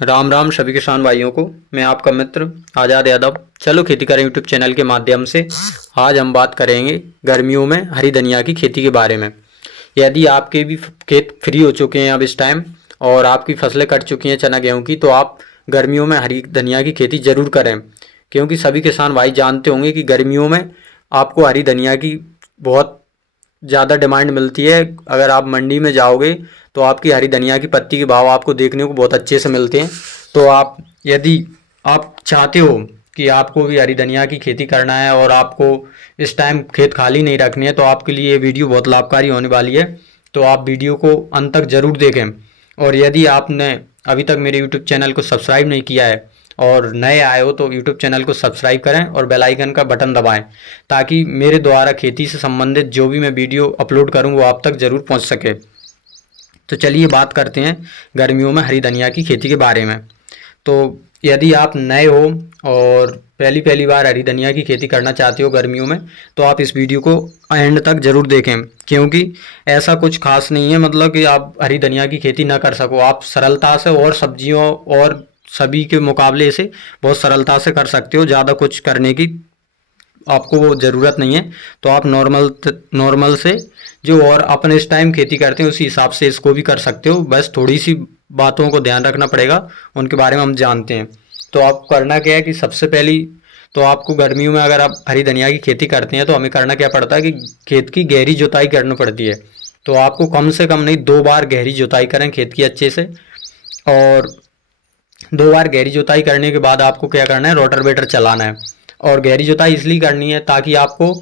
राम राम सभी किसान भाइयों को। मैं आपका मित्र आज़ाद यादव। चलो खेती करें यूट्यूब चैनल के माध्यम से आज हम बात करेंगे गर्मियों में हरी धनिया की खेती के बारे में। यदि आपके भी खेत फ्री हो चुके हैं अब इस टाइम और आपकी फसलें कट चुकी हैं चना गेहूँ की, तो आप गर्मियों में हरी धनिया की खेती ज़रूर करें, क्योंकि सभी किसान भाई जानते होंगे कि गर्मियों में आपको हरी धनिया की बहुत ज़्यादा डिमांड मिलती है। अगर आप मंडी में जाओगे तो आपकी हरी धनिया की पत्ती के भाव आपको देखने को बहुत अच्छे से मिलते हैं। तो आप यदि आप चाहते हो कि आपको भी हरी धनिया की खेती करना है और आपको इस टाइम खेत खाली नहीं रखनी है, तो आपके लिए ये वीडियो बहुत लाभकारी होने वाली है। तो आप वीडियो को अंत तक ज़रूर देखें। और यदि आपने अभी तक मेरे यूट्यूब चैनल को सब्सक्राइब नहीं किया है और नए आए हो तो यूट्यूब चैनल को सब्सक्राइब करें और बेल आइकन का बटन दबाएं, ताकि मेरे द्वारा खेती से संबंधित जो भी मैं वीडियो अपलोड करूं वो आप तक ज़रूर पहुंच सके। तो चलिए बात करते हैं गर्मियों में हरी धनिया की खेती के बारे में। तो यदि आप नए हो और पहली पहली बार हरी धनिया की खेती करना चाहते हो गर्मियों में, तो आप इस वीडियो को एंड तक ज़रूर देखें, क्योंकि ऐसा कुछ खास नहीं है मतलब कि आप हरी धनिया की खेती ना कर सको। आप सरलता से और सब्जियों और सभी के मुकाबले इसे बहुत सरलता से कर सकते हो। ज़्यादा कुछ करने की आपको वो ज़रूरत नहीं है। तो आप नॉर्मल से जो और अपन इस टाइम खेती करते हैं उसी हिसाब से इसको भी कर सकते हो। बस थोड़ी सी बातों को ध्यान रखना पड़ेगा, उनके बारे में हम जानते हैं। तो आप करना क्या है कि सबसे पहली तो आपको गर्मियों में अगर आप हरी धनिया की खेती करते हैं तो हमें करना क्या पड़ता है कि खेत की गहरी जुताई करनी पड़ती है। तो आपको कम से कम नहीं 2 बार गहरी जुताई करें खेत की अच्छे से। और 2 बार गहरी जुताई करने के बाद आपको क्या करना है, रोटावेटर चलाना है। और गहरी जुताई इसलिए करनी है ताकि आपको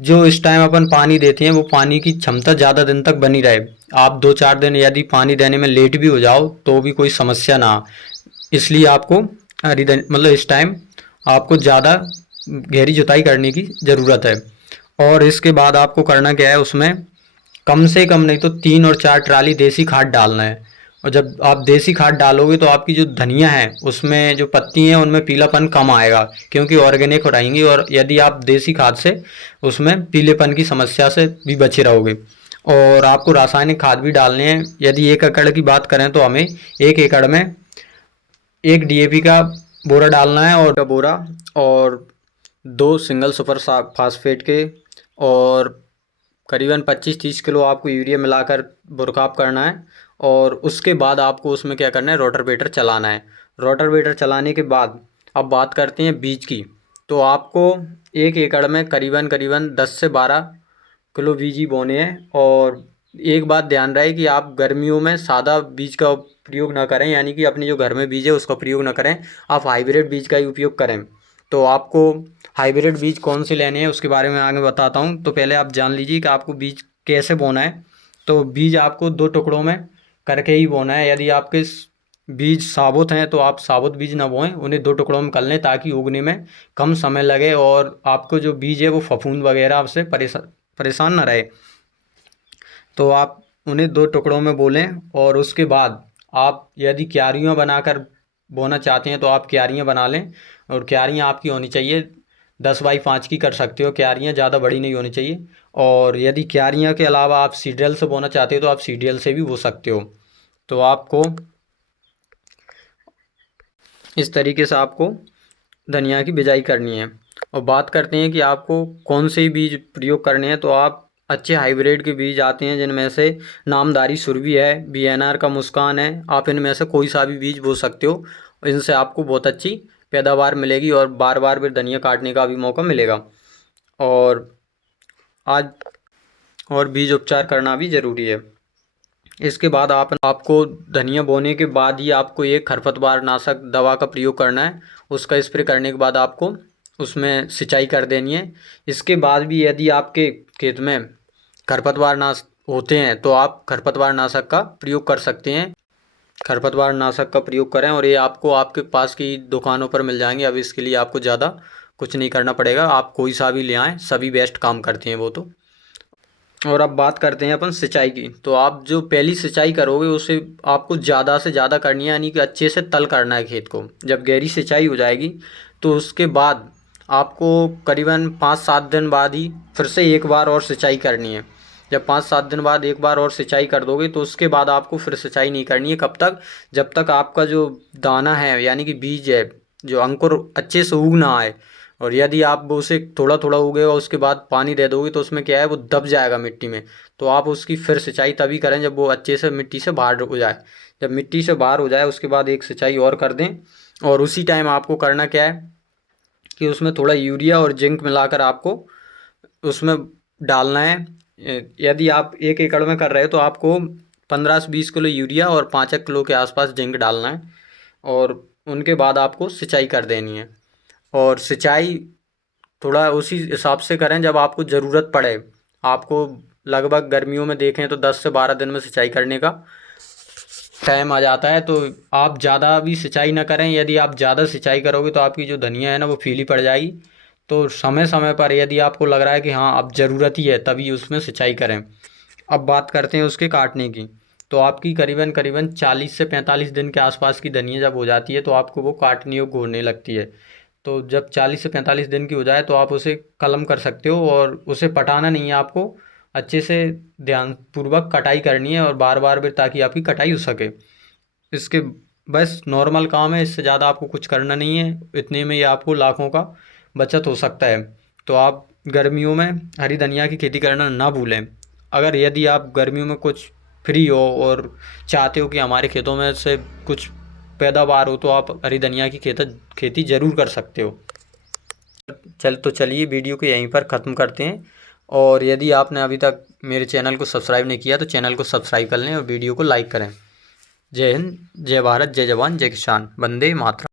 जो इस टाइम अपन पानी देते हैं वो पानी की क्षमता ज़्यादा दिन तक बनी रहे। आप 2-4 दिन यदि पानी देने में लेट भी हो जाओ तो भी कोई समस्या ना। इसलिए आपको मतलब इस टाइम आपको ज़्यादा गहरी जुताई करने की ज़रूरत है। और इसके बाद आपको करना क्या है, उसमें कम से कम नहीं तो 3 और 4 ट्राली देसी खाद डालना है। और जब आप देसी खाद डालोगे तो आपकी जो धनिया है उसमें जो पत्ती हैं उनमें पीलापन कम आएगा, क्योंकि ऑर्गेनिक हो रहेंगी। और यदि आप देसी खाद से उसमें पीलेपन की समस्या से भी बचे रहोगे। और आपको रासायनिक खाद भी डालने हैं। यदि 1 एकड़ की बात करें तो हमें 1 एकड़ में 1 DAP का बोरा डालना है और बोरा और 2 सिंगल सुपर फास्फेट के और करीबन 25-30 किलो आपको यूरिया मिलाकर बुरकाप करना है। और उसके बाद आपको उसमें क्या करना है, रोटावेटर चलाना है। रोटावेटर चलाने के बाद अब बात करते हैं बीज की। तो आपको 1 एकड़ में करीबन करीबन 10 से 12 किलो बीज ही बोने हैं। और एक बात ध्यान रहे कि आप गर्मियों में सादा बीज का प्रयोग ना करें, यानी कि अपने जो घर में बीज है उसका प्रयोग ना करें, आप हाइब्रिड बीज का ही उपयोग करें। तो आपको हाइब्रिड बीज कौन से लेने हैं उसके बारे में आगे बताता हूँ। तो पहले आप जान लीजिए कि आपको बीज कैसे बोना है। तो बीज आपको 2 टुकड़ों में करके ही बोना है। यदि आपके बीज साबुत हैं तो आप साबुत बीज ना बोएं, उन्हें 2 टुकड़ों में कर लें ताकि उगने में कम समय लगे और आपको जो बीज है वो फफूंद वगैरह से परेशान ना रहे। तो आप उन्हें 2 टुकड़ों में बोलें। और उसके बाद आप यदि क्यारियाँ बनाकर बोना चाहते हैं तो आप क्यारियाँ बना लें। और क्यारियाँ आपकी होनी चाहिए 10x5 की कर सकते हो, क्यारियाँ ज़्यादा बड़ी नहीं होनी चाहिए। और यदि क्यारियाँ के अलावा आप सीडरल से बोना चाहते हो तो आप सीडरल से भी बो सकते हो। तो आपको इस तरीके से आपको धनिया की बिजाई करनी है। और बात करते हैं कि आपको कौन से बीज प्रयोग करने हैं। तो आप अच्छे हाइब्रिड के बीज आते हैं जिनमें से नामधारी सुरभि है, BNR का मुस्कान है, आप इनमें से कोई सा भी बीज बो सकते हो। इनसे आपको बहुत अच्छी पैदावार मिलेगी और बार बार फिर धनिया काटने का भी मौका मिलेगा। और आज और बीज उपचार करना भी ज़रूरी है। इसके बाद आपको धनिया बोने के बाद ही आपको एक खरपतवार नाशक दवा का प्रयोग करना है। उसका स्प्रे करने के बाद आपको उसमें सिंचाई कर देनी है। इसके बाद भी यदि आपके खेत में खरपतवार नाश होते हैं तो आप खरपतवार नाशक का प्रयोग कर सकते हैं। खरपतवार नाशक का प्रयोग करें और ये आपको आपके पास की दुकानों पर मिल जाएंगे। अब इसके लिए आपको ज़्यादा कुछ नहीं करना पड़ेगा, आप कोई सा भी ले आएँ, सभी बेस्ट काम करते हैं वो तो। और अब बात करते हैं अपन सिंचाई की। तो आप जो पहली सिंचाई करोगे उसे आपको ज़्यादा से ज़्यादा करनी है, यानी कि अच्छे से तल करना है खेत को। जब गहरी सिंचाई हो जाएगी तो उसके बाद आपको करीबन 5-7 दिन बाद ही फिर से एक बार और सिंचाई करनी है। जब 5-7 दिन बाद एक बार और सिंचाई कर दोगे तो उसके बाद आपको फिर सिंचाई नहीं करनी है। कब तक? जब तक आपका जो दाना है यानी कि बीज है, जो अंकुर अच्छे से उग ना आए। और यदि आप वो उसे थोड़ा थोड़ा उगेगा उसके बाद पानी दे दोगे तो उसमें क्या है, वो दब जाएगा मिट्टी में। तो आप उसकी फिर सिंचाई तभी करें जब वो अच्छे से मिट्टी से बाहर हो जाए। जब मिट्टी से बाहर हो जाए उसके बाद एक सिंचाई और कर दें। और उसी टाइम आपको करना क्या है कि उसमें थोड़ा यूरिया और जिंक मिलाकर आपको उसमें डालना है। यदि आप 1 एकड़ में कर रहे हो तो आपको 15 से 20 किलो यूरिया और 5 किलो के आसपास जिंक डालना है। और उनके बाद आपको सिंचाई कर देनी है। और सिंचाई थोड़ा उसी हिसाब से करें जब आपको ज़रूरत पड़े। आपको लगभग गर्मियों में देखें तो 10 से 12 दिन में सिंचाई करने का टाइम आ जाता है। तो आप ज़्यादा भी सिंचाई ना करें। यदि आप ज़्यादा सिंचाई करोगे तो आपकी जो धनिया है ना वो पीली पड़ जाएगी। तो समय समय पर यदि आपको लग रहा है कि हाँ अब ज़रूरत ही है तभी उसमें सिंचाई करें। अब बात करते हैं उसके काटने की। तो आपकी करीबन करीबन 40 से 45 दिन के आसपास की धनिया जब हो जाती है तो आपको वो काटने योग्य होने लगती है। तो जब 40 से 45 दिन की हो जाए तो आप उसे कलम कर सकते हो। और उसे पटाना नहीं है आपको, अच्छे से ध्यानपूर्वक कटाई करनी है और बार बार भी, ताकि आपकी कटाई हो सके। इसके बस नॉर्मल काम है, इससे ज़्यादा आपको कुछ करना नहीं है। इतने में ये आपको लाखों का बचत हो सकता है। तो आप गर्मियों में हरी धनिया की खेती करना ना भूलें। अगर यदि आप गर्मियों में कुछ फ्री हो और चाहते हो कि हमारे खेतों में से कुछ पैदावार हो तो आप हरी धनिया की खेती ज़रूर कर सकते हो। चलिए वीडियो को यहीं पर ख़त्म करते हैं। और यदि आपने अभी तक मेरे चैनल को सब्सक्राइब नहीं किया तो चैनल को सब्सक्राइब कर लें और वीडियो को लाइक करें। जय हिंद, जय भारत, जय जवान, जय किसान, वंदे मातरम।